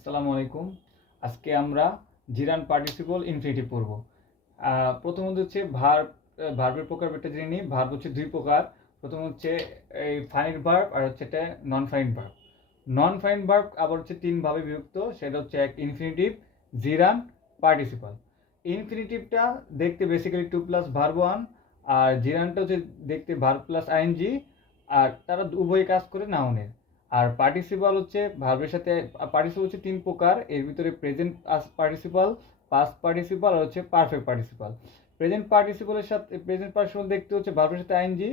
আসসালামু আলাইকুম। আজকে আমরা জিরান পার্টিসিপল ইনফিনিটিভ পড়ব। প্রথমত হচ্ছে ভার্বের প্রকারভেদটা জেনে নিই। ভার্ব হচ্ছে দুই প্রকার। প্রথম হচ্ছে এই ফাইনাইট ভার্ব আর হচ্ছে এটা non finite verb. Non finite verb আবার হচ্ছে তিন ভাবে বিভক্ত। সেটা হচ্ছে এক ইনফিনিটিভ, জিরান, পার্টিসিপাল। ইনফিনিটিভটা দেখতে basically to plus verb one, আর জিরানটা হচ্ছে দেখতে ভার্ব প্লাস আইএনজি, আর তারা উভয় কাজ করে নাউনের। আর পার্টিসিপাল হচ্ছে ভার্বের সাথে, পার্টিসিপাল হচ্ছে তিন প্রকার। এর ভিতরে প্রেজেন্ট পার্টিসিপাল, পাস্ট পার্টিসিপাল আর হচ্ছে পারফেক্ট পার্টিসিপাল। প্রেজেন্ট পার্টিসিপালের সাথে, প্রেজেন্ট পার্টিসিপাল দেখতে হচ্ছে ভার্বের সাথে আইএনজি,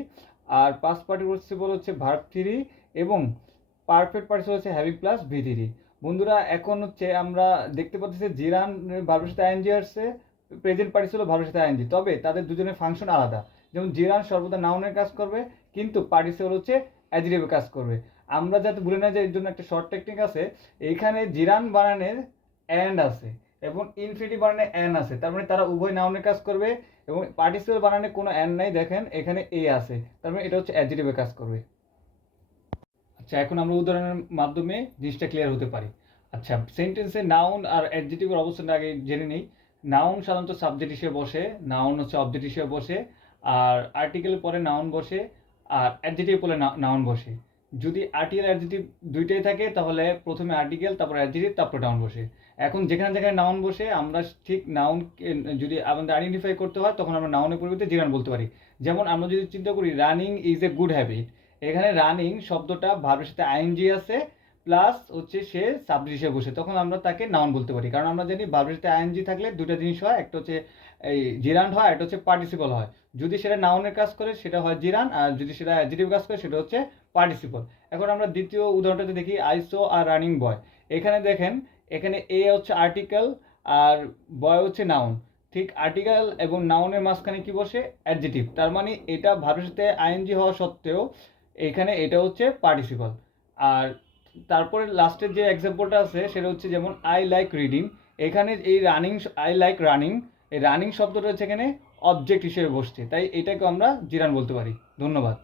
আর পাস্ট পার্টিসিপাল হচ্ছে ভার্ব থ্রি, এবং পারফেক্ট পার্টিসিপাল হচ্ছে হ্যাভিং প্লাস ভি থ্রি। বন্ধুরা এখন হচ্ছে আমরা দেখতে পাচ্ছি জিরান ভার্বের সাথে আইএনজি আসছে, প্রেজেন্ট পার্টিসিপাল ভার্বের সাথে আইএনজি, তবে তাদের দুজনের ফাংশন আলাদা। যেমন জিরান সর্বদা নাউনের কাজ করবে, কিন্তু পার্টিসিপাল হচ্ছে অ্যাডজেক্টিভের কাজ করবে। আমরা যাতে ভুলে না যাই এর জন্য একটা শর্ট টেকনিক আছে। এইখানে জিরান বানানের অ্যান্ড আছে এবং ইনফিনিটিভ বানানে অ্যান আছে, তার মানে তারা উভয় নাউনের কাজ করবে। এবং পার্টিসিপাল বানানে কোনো অ্যান নাই, দেখেন এখানে এ আছে, তার মানে এটা হচ্ছে অ্যাডজেক্টিভের কাজ করবে। আচ্ছা, এখন আমরা উদাহরণের মাধ্যমে জিনিসটা ক্লিয়ার হতে পারি। আচ্ছা, সেন্টেন্সে নাউন আর অ্যাডজেক্টিভের অবস্থানটা আগে জেনে নিই। নাউন সাধারণত সাবজেক্ট হিসেবে বসে, নাউন হচ্ছে অবজেক্ট হিসেবে বসে, আর আর্টিকেলের পরে নাউন বসে, আর অ্যাডজেক্টিভ পরে নাউন বসে। যদি আর্টিকেল অ্যাডজেক্টিভ দুইটাই থাকে তাহলে প্রথমে আর্টিকেল, তারপর অ্যাডজেক্টিভ, তারপর নাউন বসে। এখন যেখানে যেখানে নাউন বসে আমরা ঠিক নাউন যদি আমাদের আইডেন্টিফাই করতে হয় তখন আমরা নাউনের পরিবর্তে জিরান বলতে পারি। যেমন আমরা যদি চিন্তা করি running is a good habit, এখানে রানিং শব্দটা ভার্বের সাথে আইএনজি আছে, প্লাস হচ্ছে সে সাবজেক্ট হিসেবে বসে, তখন আমরা তাকে নাউন বলতে পারি। কারণ আমরা জানি ভার্বের সাথে আইএনজি থাকলে দুটো জিনিস হয়, একটা হচ্ছে এই জিরান্ড হয়, একটা হচ্ছে পার্টিসিপল হয়। যদি সেটা নাউনের কাজ করে সেটা হয় জিরান, আর যদি সেটা অ্যাডজেক্টিভ কাজ করে সেটা হচ্ছে পার্টিসিপল। এখন আমরা দ্বিতীয় উদাহরণটাতে দেখি, আই সো আর রানিং বয়। এখানে দেখেন, এখানে এ হচ্ছে আর্টিকেল আর বয় হচ্ছে নাউন। ঠিক আর্টিকেল এবং নাউনের মাঝখানে কি বসে? অ্যাডজেক্টিভ। তার মানে এটা ভার্বের সাথে আইএনজি হওয়া সত্ত্বেও এখানে এটা হচ্ছে পার্টিসিপাল। আর তারপরে লাস্টের যে এক্সাম্পলটা আছে সেটা হচ্ছে যেমন আই লাইক রিডিং, এখানে এই রানিং, আই লাইক রানিং, এই রানিং শব্দটা হচ্ছে এখানে অবজেক্ট হিসেবে বসছে, তাই এটাকে আমরা জিরান বলতে পারি। ধন্যবাদ।